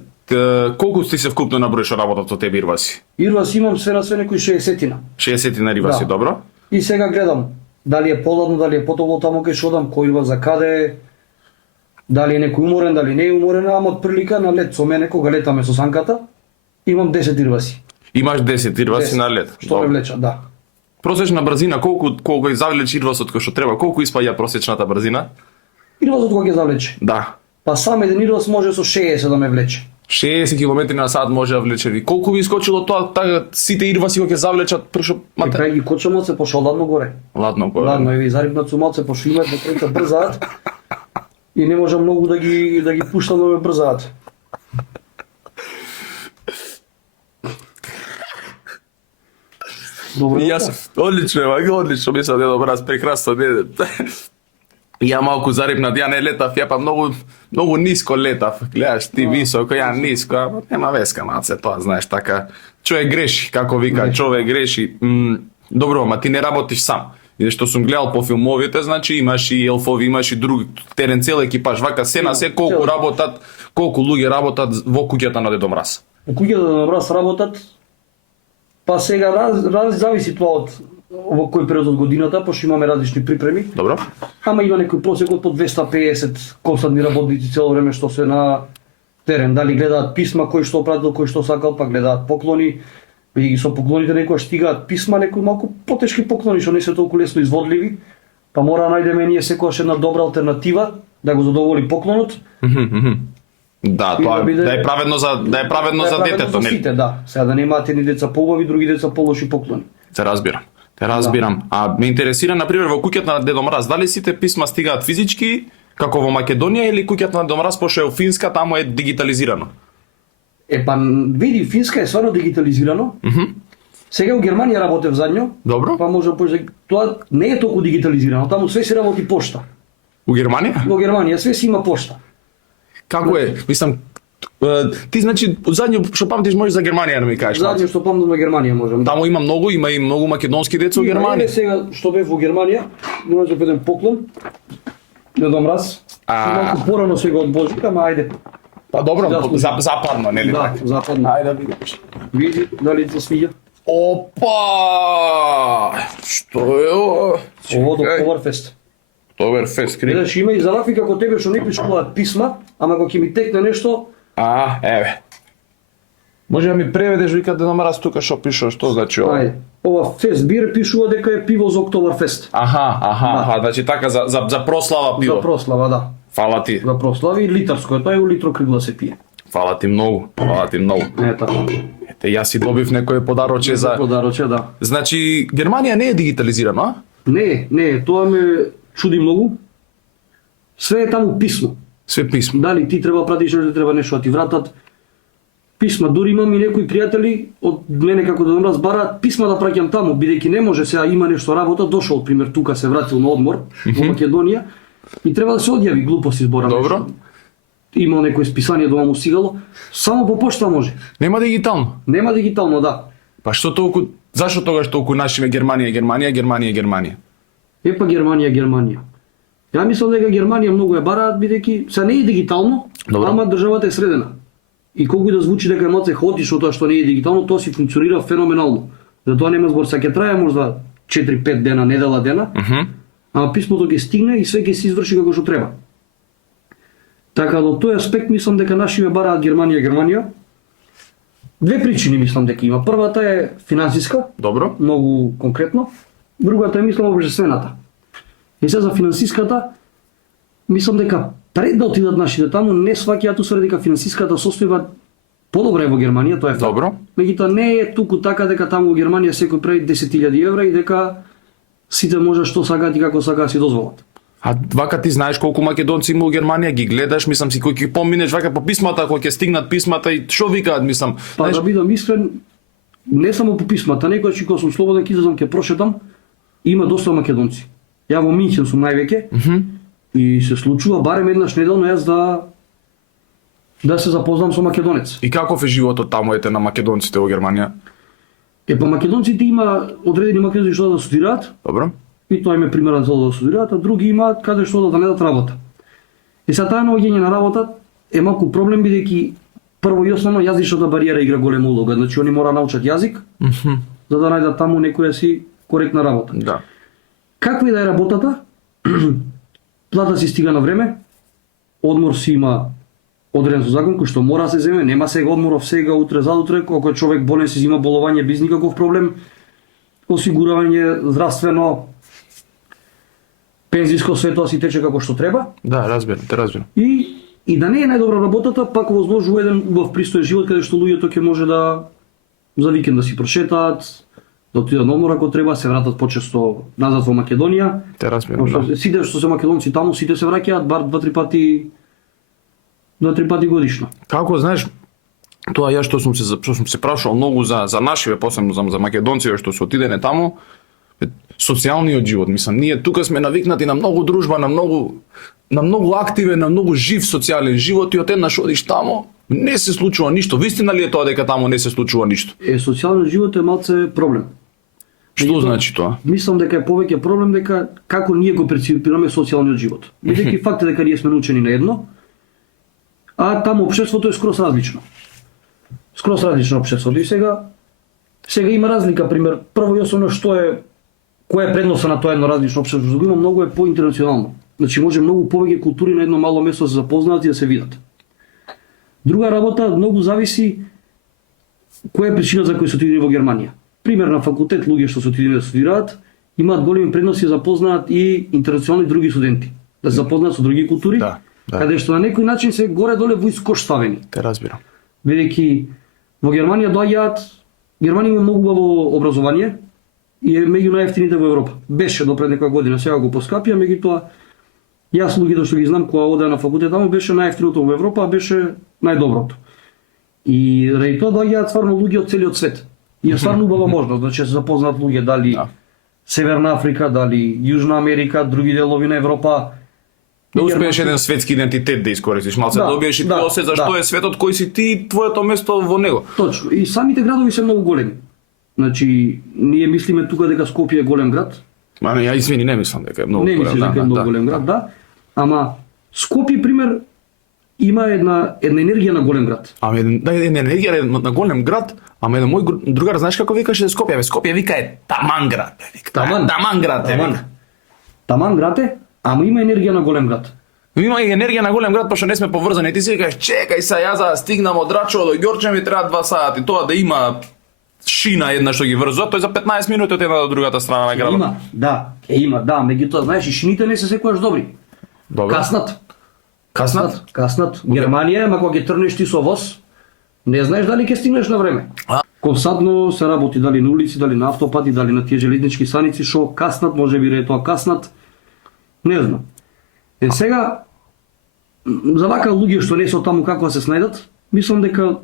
колку ти се вкупно наброиш работата од тебе Ирваси? Ирвас имам све на све некои 60-тина. 60 на Ирваси, Да. добро? И сега гледам дали е поладно, дали е потопло таму кај што одам, кој Ирвас за каде е, дали е некој уморен, дали не е уморен, ама од прилика на лет со мене кога летаме со санката, имам 10 Ирваси. Имаш 10 Ирваси 10, на лед. Што ме Добро. влеча, да. Просечна брзина, колку завлече Ирвасот кој што треба, колку испаѓа просечната брзина? Ирвасот кога ќе завлече. Да. Па сам еден Ирвас може со 60 да ме влече. 60 км на сат може да влече. И колку ви искочило тоа, сите Ирваси кога ќе завлечат пршо И мате? крај ги кочам малце пошо ладно горе. Ладно, кој. Ладно, и зарибнат со малце пошо имаат да трета брзаат. И не можам многу да ги пуштам да ме брзаат. Добро. И јас, одлично, одлично, мислам, Дедо Мраз, прекрасно, не. Ја малку зарипнат, ја не летав, ја па многу ниско летав. Гледаш ти високо, ја ниско, ама нема веска, маце, тоа знаеш така. Човек греши, како вика, човек греши. Добро, ама ти не работиш сам. И што сум гледал по филмовите, значи имаш и елфови, имаш и друг терен, цел екипаж, вака се на се колку работат, колку луѓе работат во куќата на Дедо Мраз. Во куќата на Мраз работат, па сега зависи тоа од во кој период од годината, пошто имаме различни припреми, Добро? ама има некој просек од по 250 константни работници цело време што се на терен, дали гледаат писма кој што пратил, кој што сакал, па гледаат поклони, бидејќи со поклоните некојаш стигаат писма, некои малку потешки поклони што не се толку лесно изводливи, па мора да најдеме ние секогаш една добра алтернатива да го задоволи поклонот. Да, И тоа да биде- да е праведно за детето, за нели? сите, да. Сега да немаат едни деца поубави, други деца полоши поклони. Те разбирам. Те разбирам. А ме интересира на пример во куќата на Дедо Мраз, дали сите писма стигаат физички како во Македонија или куќата на Дедо Мраз пошто е во Финска, таму е дигитализирано? Па види, Финска е стварно дигитализирано. Сега у Германија работев задњо. Добро. Па може тоа не е толку дигитализирано, таму све се работи пошта. У Германија? Во Германија све си има пошта. Како е? Мислам, ти значи задње што памтиш можеш за Германија да ми кажеш. Задње што помнам во Германија можам. Таму има и многу македонски деца во Еве Германија. сега што бев во Германија, може да еден поклон. Дедо Мраз. Малку порано сега од Божик, ама ајде. Па добро, Да, западно, нели? Да, западно. Ајде да видиш. Види дали ти се свиѓа. Опа! Што е ова? Ово до Октоберфест. Октоберфест, кри. Гледаш, има и за лафи како тебе што не пишуваат писма, ама кога ќе ми текне нешто, Еве. Може да ми преведеш вика Дедо Мраз тука што пише, што значи ова? ајде. Ова фест бир пишува дека е пиво за Октоберфест. Аха, значи така за прослава пиво. За прослава, да. Фала ти. За прослава и литарско е, тоа е у литро кригла се пие. Фала ти многу. Не е така. Ете, јас си добив некој подароче за... Подароче, да. Значи, Германија не е дигитализирано, а? Не, тоа ме чуди многу. Све е таму писмо. Све писмо. Дали ти треба пратиш нешто, треба нешто да ти вратат. Писма, дури имам и некои пријатели од мене како да разбараат писма да праќам таму, бидејќи не може сега има нешто работа, дошол пример тука се вратил на одмор во Македонија и треба да се одјави, глупости зборам. Добро. нешто. Имал некој списание дома му стигало, само по пошта може. Нема дигитално. Нема дигитално, да. Па што толку... Зашто тогаш толку нашиме Германија? Епа Германија. Ја мислам дека Германија многу е бараат бидејќи се не е дигитално, Добро. ама државата е средена. И колку и да звучи дека е малце хаотично тоа што не е дигитално, тоа си функционира феноменално. Затоа нема збор, се ќе трае можда 4-5 дена, недела дена, ама писмото ќе стигне и све ќе се изврши како што треба. Така до тој аспект мислам дека нашиве бараат Германија. Две причини мислам дека има. Првата е финансиска, Добро. многу конкретно. Другата е мислам обожествената. И сега за финансиската, мислам дека пред да отидат нашите таму, не сваќаат усвари дека финансиската состојба подобра е во Германија, тоа е факт. Добро. Меѓутоа не е туку така дека таму во Германија секој прави 10.000 евра и дека сите може што сакаат и како сакаат си дозволат. А вака ти знаеш колку македонци има во Германија, ги гледаш, мислам си кој ќе поминеш вака по писмата, кој ќе стигнат писмата и што викаат, мислам. Па Знаеш, да бидам искрен, не само по писмата, некојаш кога сум слободен ќе излезам ќе прошетам, има доста македонци. Ја во Минхен сум највеќе и се случува барем еднаш неделно јас да се запознам со македонец. И каков е животот таму ете на македонците во Германија? Па македонците има одредени македонци што да студираат, Добро. и тоа им е примерен за да студираат, а други имаат каде што да најдат работа. И сега таа наоѓање на работа е малку проблем бидејќи прво и основно јазичната бариера игра голема улога, значи они мора научат јазик за да најдат таму некоја си коректна работа. Да. Каква и да е работата, плата си стига на време, одмор си има одреден со закон кој што мора да се земе, нема сега одморов сега, утре, задутре, кога е човек болен се зима боловање без никаков проблем, осигуравање здравствено, пензиско, све тоа си тече како што треба. Да, разбирам. И да не е најдобра работата, пак возможува еден убав пристоен живот каде што луѓето ќе може да за викенд да си прошетаат, да отидат на одмор ако треба, се вратат почесто назад во Македонија. Те разбирам, да. Сите што се македонци таму, сите се враќаат бар 2-3 пати годишно. Како знаеш, тоа ја што сум се прашал многу за нашиве, посебно за македонци што се отидене таму, социјалниот живот, мислам, ние тука сме навикнати на многу дружба, на многу активен, на многу жив социјален живот и одеднаш одиш таму, не се случува ништо. Вистина ли е тоа дека таму не се случува ништо? Социјалниот живот е малце проблем. Што значи тоа? Мислам дека е повеќе проблем дека како ние го преципираме социјалниот живот. Бидејќи факт е дека ние сме научени на едно, а таму општеството е скроз различно. Скроз различно општеството и сега има разлика, пример, прво и основно која е предноста на тоа едно различно општество, што го има многу е поинтернационално. Значи може многу повеќе култури на едно мало место да се запознаат и да се видат. Друга работа многу зависи која е причина за која се отидени во Германија. Пример на факултет луѓе што се отидени да студираат имаат големи предности да запознаат и интернационални други студенти, да се запознаат со други култури, Да, да. каде што на некој начин се горе-доле во ист кош ставени. Те разбирам. Бидејќи во Германија доаѓаат, Германија има многу убаво образование и е меѓу најевтините во Европа. Беше до пред некоја година, сега го поскапија, меѓутоа јас луѓето што ги знам кога одеа на факултет таму беше најевтиното во Европа, а беше најдоброто. И ради тоа доаѓаат стварно луѓе од целиот свет. И е стварно убава можност, значи се запознаат луѓе дали Да. Северна Африка, дали Јужна Америка, други делови на Европа. Да успееш еден светски идентитет да искористиш, малце Да, добиеш и да, ти осет зашто да. е светот кој си ти и твоето место во него. Точно. И самите градови се многу големи. Значи, ние мислиме тука дека Скопје е голем град. Ма не, ја извини, не мислам дека е многу Не мислиш дека е многу голем град, да. Ама Скопје, пример, има една енергија на голем град. Ама да една енергија на голем град, ама еден мој другар знаеш како викаше Скопје, бе Скопје вика е таман град, бе вика. Таман град, е, вика. Таман град е, ама има енергија на голем град. Има и енергија на голем град, пошто не сме поврзани. Ти си викаш, чекај се, јас за да стигнам од Рачево до Ѓорче ми треба 2 сати. Тоа да има шина една што ги врзува, тој за 15 минути од една до другата страна на градот. Има, да, меѓутоа знаеш и шините не се секогаш добри. Добро. Каснат. Каснат? Германија, ама кога ќе трнеш ти со воз, не знаеш дали ќе стигнеш на време. Константно се работи дали на улици, дали на автопати, дали на тие железнички станици, што каснат, може би е тоа каснат. Не знам. Сега за вака луѓе што не се таму како да се снајдат, мислам дека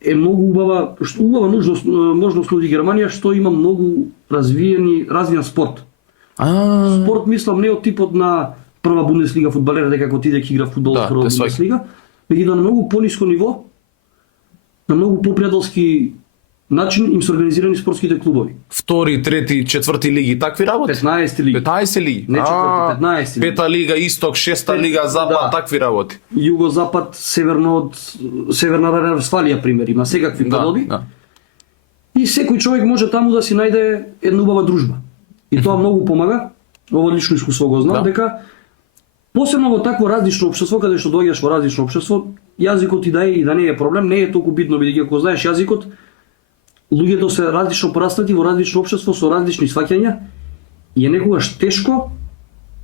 е многу убава можност луѓе Германија што има многу развиен спорт. Спорт мислам не од типот на прва Бундеслига фудбалер дека како ти дека игра фудбал Да, прва те сваќам. Бундеслига, меѓутоа на многу пониско ниво, на многу попријателски начин им се организирани спортските клубови. Втори, трети, четврти лиги, такви работи? 15 лиги. 15 лиги. Не четврти, 15 лиги. Пета лига Исток, шеста лига Запад, Да. такви работи. Југозапад, Северна Рен-Вестфалија пример, има секакви подоби. Да. И секој човек може таму да си најде една убава дружба. И тоа многу помага. Ово лично искуство го знам Да. дека посебно во такво различно општество каде што доаѓаш во различно општество, јазикот и да е и да не е проблем, не е толку битно бидејќи ако знаеш јазикот, луѓето се различно пораснати во различно општество со различни сваќања и е некогаш тешко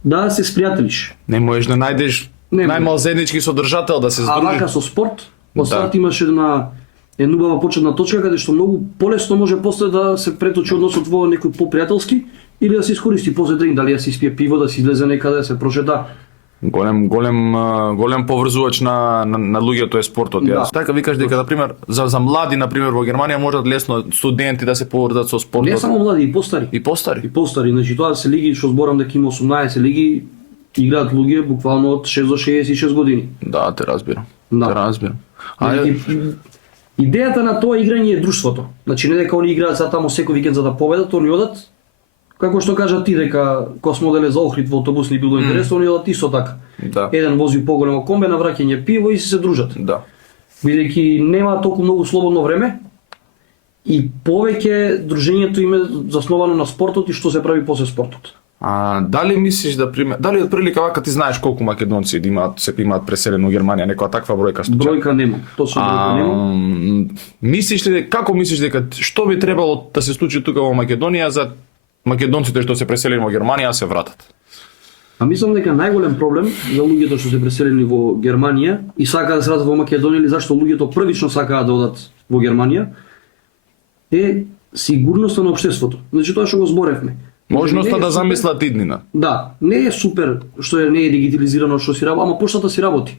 да се спријателиш. Не можеш да најдеш Не најмал заеднички содржател да се А вака здружиш. со спорт, Да. од старт имаш една убава почетна точка каде што многу полесно може после да се преточи односот во некој попријателски или да се искористи после дринк, дали да се испие пиво, да се излезе некаде, да се прошета. Голем поврзувач на луѓето е спортот. Да. Јас така викаш дека на пример за млади на пример во Германија можат лесно студенти да се поврзат со спортот. Не само млади, и постари. И постари. И постари, значи тоа се лиги што зборам дека има 18 лиги, играат луѓе буквално од 6 до 66 години. Да, те разбирам. Да. Те разбирам. Идејата на тоа играње е друштвото. Значи не дека они играат сега таму секој викенд за да победат, они одат како што кажа ти дека космоделе за Охрид во автобус ни било интересно, они одат исто така. Да. Еден вози поголемо комбе на враќање пиво и се дружат. Да. Бидејќи нема толку многу слободно време и повеќе дружењето им е засновано на спортот и што се прави после спортот. Дали мислиш дали отприлика вака ти знаеш колку македонци имаат преселено во Германија, некоја таква бројка случај? Бројка нема, точно бројка нема. Мислиш ли како мислиш дека што би требало да се случи тука во Македонија за македонците што се преселени во Германија се вратат? А мислам дека најголем проблем за луѓето што се преселени во Германија и сакаат да се вратат во Македонија или зашто луѓето првично сакаат да одат во Германија е сигурноста на општеството. Значи тоа што го зборевме. Можноста Не е да супер- замислат иднина. Да, не е супер што не е дигитализирано што си работи, ама поштата си работи.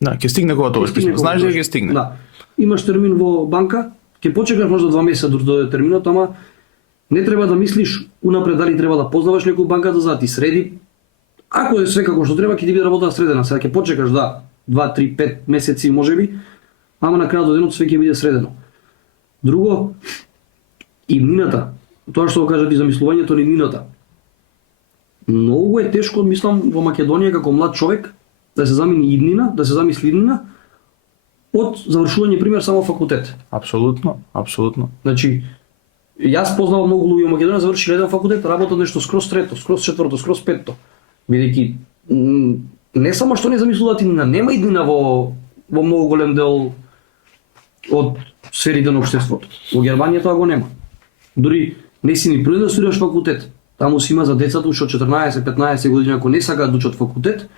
Да, ќе стигне кога тоа Стигне писмо. кога Знаеш дека дојде. ќе стигне. Да. Имаш термин во банка, ќе почекаш можда 2 месеца да дојде терминот, ама не треба да мислиш унапред дали треба да познаваш некој банката за да ти среди. Ако е све како што треба, ќе ти биде работа средена. Сега ќе почекаш 2, 3, 5 месеци можеби, ама на крајот од денот све ќе биде средено. Друго, иднината. Тоа што го кажа ти замислувањето на иднината. Многу е тешко, мислам, во Македонија како млад човек да се замени иднина, да се замисли иднина од завршување пример само факултет. Апсолутно, апсолутно. Значи, јас познавам многу луѓе во Македонија завршиле еден факултет, работат нешто скроз трето, скроз четврто, скроз петто. Бидејќи не само што не замислуваат иднина, нема иднина во во многу голем дел од сферите на општеството. Во Германија тоа го нема. Дури не си ни принуден да студираш факултет. Таму си има за децата уште од 14-15 години, ако не сакаат да учат факултет,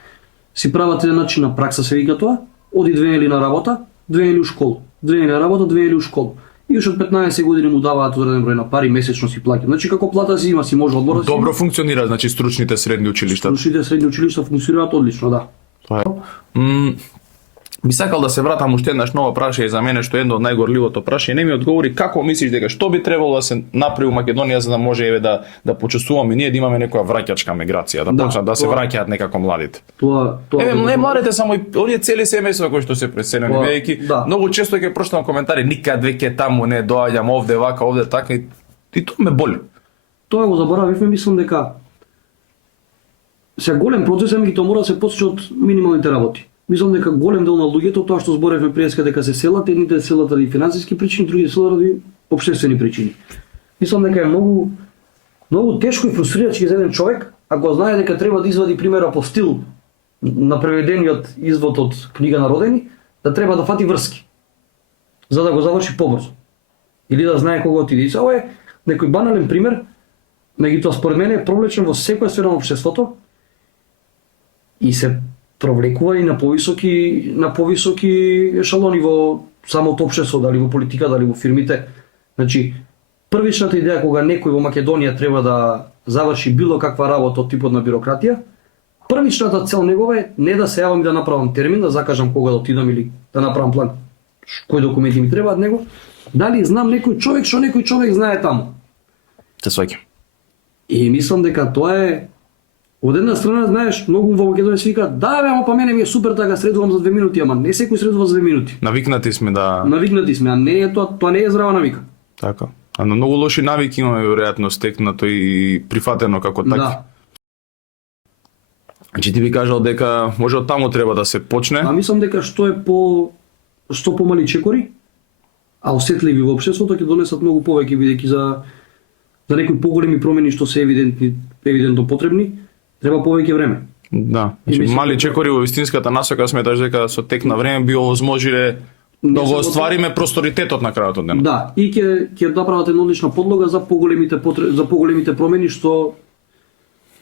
си прават еден начин на пракса, се вика тоа, оди 2 недели на работа, 2 недели у школа. 2 недели на работа, 2 недели у школа. И уште од 15 години му даваат одреден број на пари, месечно си плаќаат. Значи како плата си има, си може одбора да си. Добро функционира, значи стручните средни училишта. Стручните средни училишта функционираат одлично, да. Тоа е. Би сакал да се вратам уште еднаш нова прашање за мене, што е едно од најгорливото прашање. Не ми одговори како мислиш дека што би требало да се направи у Македонија за да може еве да почувствуваме ние да имаме некоја враќачка миграција, да почнат да се враќаат некако младите. Тоа Еве не младите само и оние цели семејства кои што се преселени, веќе да. многу често ќе прочитам коментари никад веќе таму не доаѓам, овде вака, овде така и тоа ме боли. Тоа го заборавивме, мислам дека се голем процес, ами тоа мора да се почне од минималните работи. Мислам дека голем дел на луѓето, тоа што зборевме преска дека се селат, едните селат ради финансиски причини, другите селат ради општествени причини. Мислам дека е многу тешко и фрустрирачки за еден човек ако знае дека треба да извади примера по стил на преведениот извод од книга на Родени, да треба да фати врски за да го заврши побрзо. Или да знае кога отиде. И ова е некој банален пример, меѓутоа според мене е провлечен во секоја сфера на општеството и се провлекува и на повисоки ешалони во самото општество, дали во политика, дали во фирмите. Значи, првичната идеја кога некој во Македонија треба да заврши било каква работа од типот на бирократија, првичната цел негова е не да се јавам и да направам термин, да закажам кога да отидам или да направам план кои документи ми требаат него, дали знам некој човек што некој човек знае таму. Те сваќам. И мислам дека тоа е од една страна, знаеш, многу во Македонија се викаат, да бе, ама па мене ми е супер да ga средувам за 2 минути, ама не секој средува за 2 минути. Навикнати сме да Навикнати сме, а не е тоа не е здрава навика. така. А на многу лоши навики имаме веројатно стекнато и прифатено како такви. Да. Значи ти би кажал дека може од таму треба да се почне. А мислам дека што помали чекори, а осетливи во општеството ќе донесат многу повеќе бидејќи за некои поголеми промени што се евидентно потребни, треба повеќе време. Да, значи мислам мали дека- чекори во вистинската насока сметаш дека со тек на време би овозможиле да го само оствариме просторитетот на крајот од денот. Да, и ќе направат една одлична подлога за поголемите промени што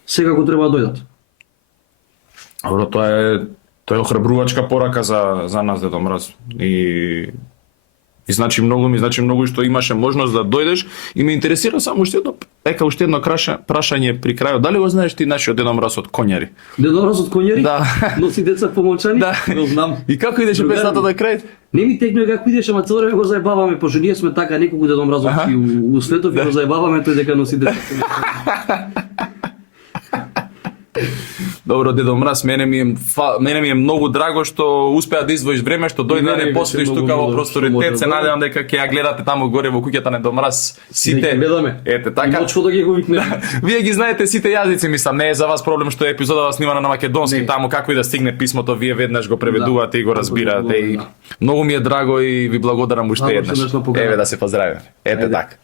секако треба да дојдат. Добро, тоа е охрабрувачка порака за нас, Дедо Мраз. И значи многу што имаше можност да дојдеш и ме интересира само уште едно прашање при крајот. Дали го знаеш ти нашиот Дедо Мраз од Коњари? Дедо Мраз од Коњари? Да. Носи деца помолчани? Да. Го знам. И како идеше Другари. песната до крај? Не ми текнува како идеш, ама цело време го заебаваме, пошто ние сме така неколку Дедо Мразовци у светот и го заебаваме тој дека носи деца. Добро, Дедо Мраз, мене ми е многу драго што успеа да издвоиш време, што дојде да мене не беше постоиш многу тука во мило, просторитет. што Се може, надевам дека ќе ја гледате таму горе во куќата на Дедо Мраз сите. Ќе гледаме. Ете И така. ночво да ги го викнеме. Вие ги знаете сите јазици, мислам, не е за вас проблем што е епизодава снимана на македонски, Не. таму како и да стигне писмото, вие веднаш го преведувате и го разбирате. И Да. многу ми е драго и ви благодарам уште Много еднаш. срдечно покана. Еве да се поздравиме. Ете Ајде. така.